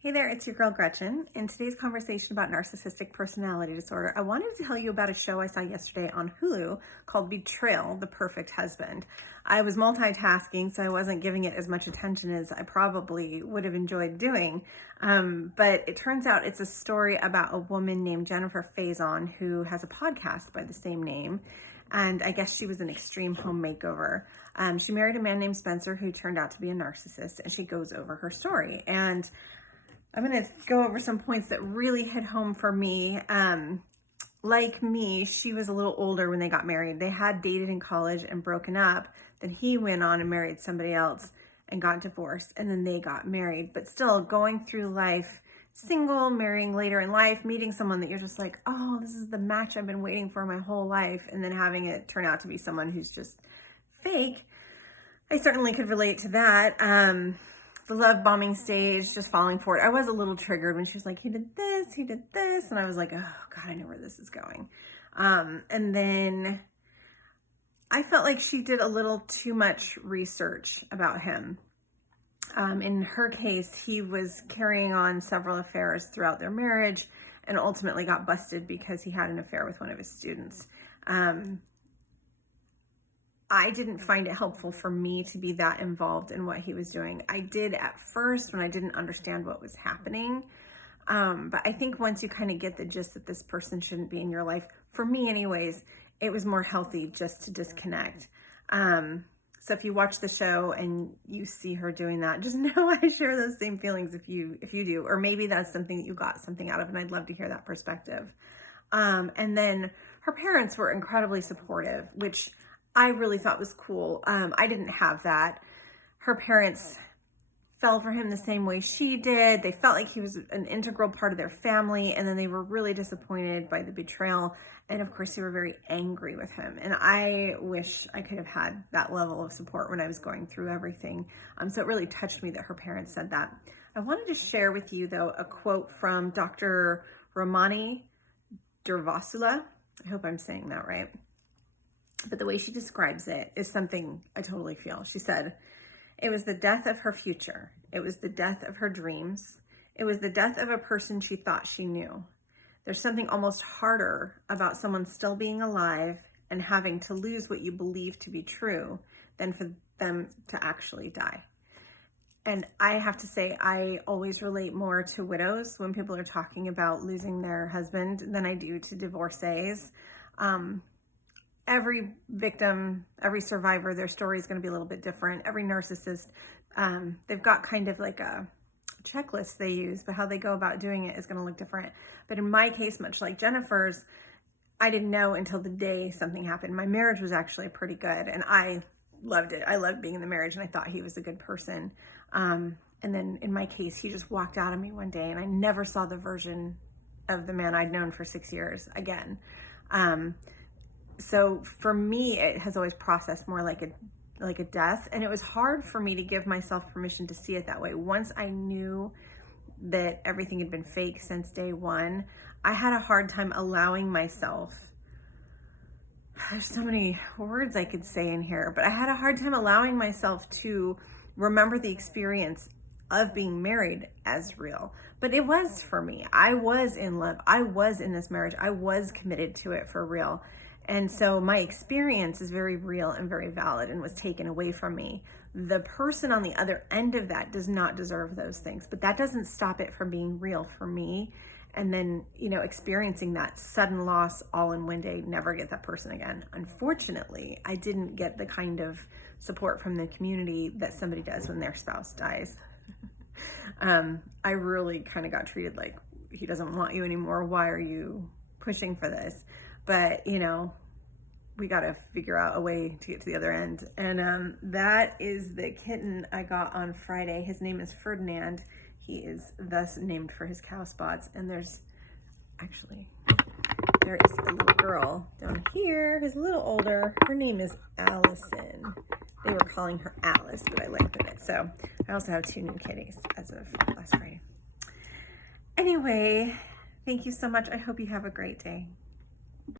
Hey there, it's your girl Gretchen. In today's conversation about narcissistic personality disorder, I wanted to tell you about a show I saw yesterday on Hulu called Betrayal, the Perfect Husband. I was multitasking, so I wasn't giving it as much attention as I probably would have enjoyed doing. But it turns out it's a story about a woman named Jennifer Faison who has a podcast by the same name. And I guess she was an extreme home makeover. She married a man named Spencer who turned out to be a narcissist, and she goes over her story. And I'm going to go over some points that really hit home for me. Like me, she was a little older when they got married. They had dated in college and broken up. Then he went on and married somebody else and got divorced. And then they got married. But still going through life, single, marrying later in life, meeting someone that you're just like, oh, this is the match I've been waiting for my whole life. And then having it turn out to be someone who's just fake. I certainly could relate to that. The love bombing stage, just falling for it. I was a little triggered when she was like, he did this. And I was like, oh God, I know where this is going. And then I felt like she did a little too much research about him. In her case, he was carrying on several affairs throughout their marriage and ultimately got busted because he had an affair with one of his students. I didn't find it helpful for me to be that involved in what he was doing. I did at first when I didn't understand what was happening. But I think once you kind of get the gist that this person shouldn't be in your life, for me anyways, it was more healthy just to disconnect. So if you watch the show and you see her doing that, just know I share those same feelings if you do, or maybe that's something that you got something out of, and I'd love to hear that perspective. And then her parents were incredibly supportive, which I really thought was cool. I didn't have that. Her parents fell for him the same way she did. They felt like he was an integral part of their family, and then they were really disappointed by the betrayal. And of course, they were very angry with him. And I wish I could have had that level of support when I was going through everything. So it really touched me that her parents said that. I wanted to share with you, though, a quote from Dr. Ramani Durvasula. I hope I'm saying that right. But the way she describes it is something I totally feel. She said, "It was the death of her future. It was the death of her dreams. It was the death of a person she thought she knew. There's something almost harder about someone still being alive and having to lose what you believe to be true than for them to actually die." And I have to say, I always relate more to widows when people are talking about losing their husband than I do to divorcees. Every victim, every survivor, their story is going to be a little bit different. Every narcissist, they've got kind of like a checklist they use, but how they go about doing it is going to look different. But in my case, much like Jennifer's, I didn't know until the day something happened. My marriage was actually pretty good, and I loved it. I loved being in the marriage, and I thought he was a good person. And then in my case, he just walked out on me one day, and I never saw the version of the man I'd known for 6 years again. So for me, it has always processed more like a death. And it was hard for me to give myself permission to see it that way. Once I knew that everything had been fake since day one, I had a hard time allowing myself, there's so many words I could say in here, but I had a hard time allowing myself to remember the experience of being married as real. But it was for me. I was in love. I was in this marriage. I was committed to it for real. And so my experience is very real and very valid and was taken away from me. The person on the other end of that does not deserve those things, but that doesn't stop it from being real for me. And then, experiencing that sudden loss all in one day, never get that person again. Unfortunately, I didn't get the kind of support from the community that somebody does when their spouse dies. I really kind of got treated like, he doesn't want you anymore. Why are you pushing for this? But, we got to figure out a way to get to the other end. And that is the kitten I got on Friday. His name is Ferdinand. He is thus named for his cow spots. And there is a little girl down here who's a little older. Her name is Allison. They were calling her Alice, but I liked it. So I also have 2 new kitties as of last Friday. Anyway, thank you so much. I hope you have a great day.